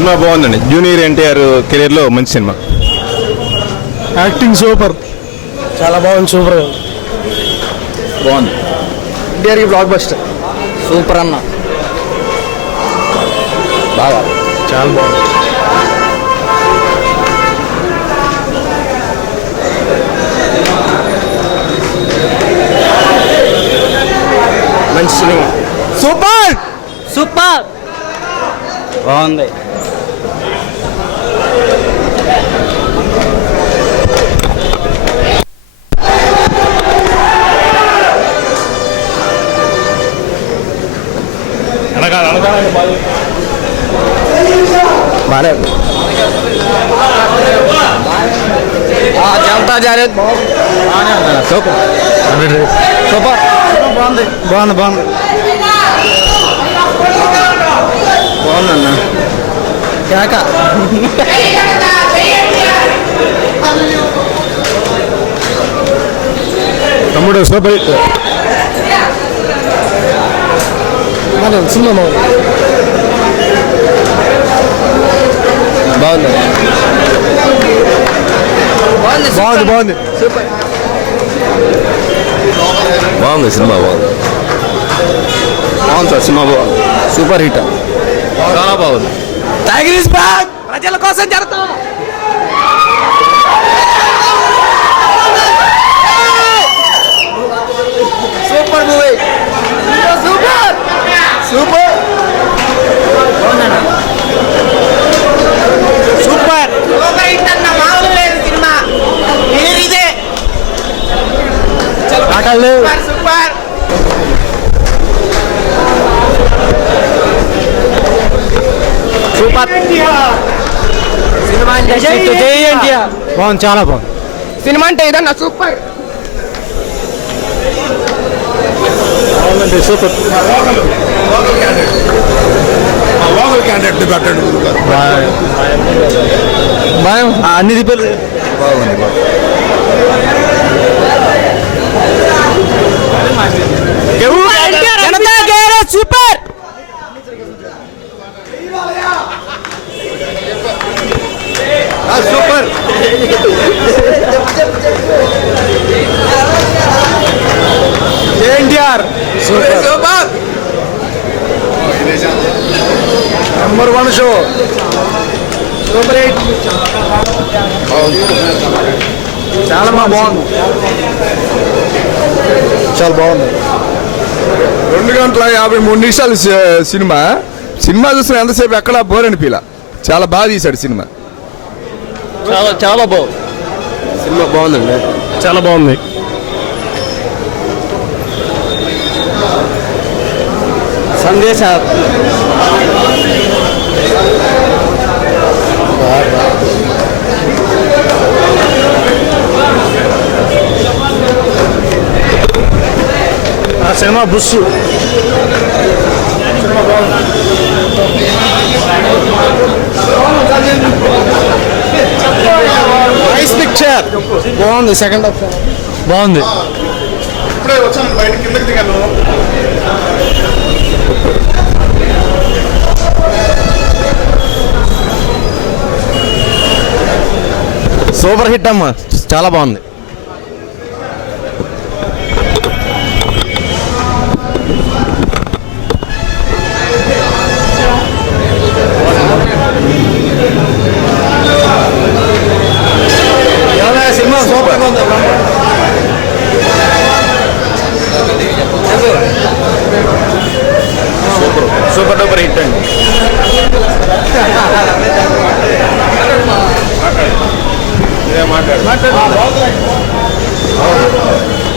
Cinema బాగుందండి. Junior NTR కెరీర్లో మంచి సినిమా. Acting super. చాలా బాగుంది సూపర్. బాగుంది. బ్లాక్ బస్టర్ సూపర్ అన్న. బాగా. చాలా బాగుంది. మంచి సినిమా. సూపర్! సూపర్. బాగుంది. బాగానే జనతా జారేద్ బాగానే ఉంది సూపర్ సూపర్ బాగుంది బాగుంది బాగుంది బాగుందన్న కేక తమ్ముడు సూపర్ హిట్ బాగుంది సినిమా బాగుంది. బాగుంది బాగుంది బాగుంది. బాగుంది సినిమా బాగుంది. బాగుంది సార్ సినిమా బాగుంది. Super hit. చాలా బాగుంది. టైగర్ ఇస్ బ్యాక్ ప్రజల కోసం జరుగుతాం super movie super super super ఆటలు సూపర్ సినిమా అంటే జై ఎన్టీఆర్. బాగుంది చాలా బాగుంది. సినిమా అంటే ఇదన్నా సూపర్. బాగుందండి సూపర్. అన్ని repair Janatha Garage super super NTR super number one show super eight చాలా బాగా బాగుంది. చాలా బాగుంది. రెండు గంటల యాభై మూడు నిమిషాలు సినిమా. సినిమా చూసిన ఎంతసేపు ఎక్కడ బోర్ అనిపించ చాలా బాగా తీశాడు సినిమా. చాలా చాలా బాగుంది. సినిమా బాగుందండి. చాలా బాగుంది. సందేశ. ఆ సినిమా బుస్సు. పిక్చర్ బాగుంది సెకండ్ హాఫ్ బాగుంది. ఇప్పుడే వచ్చాను బయట కిందకి దిగాను సూపర్ హిట్ అమ్మా చాలా బాగుంది. మాట్లాడు. మాట్లాడు.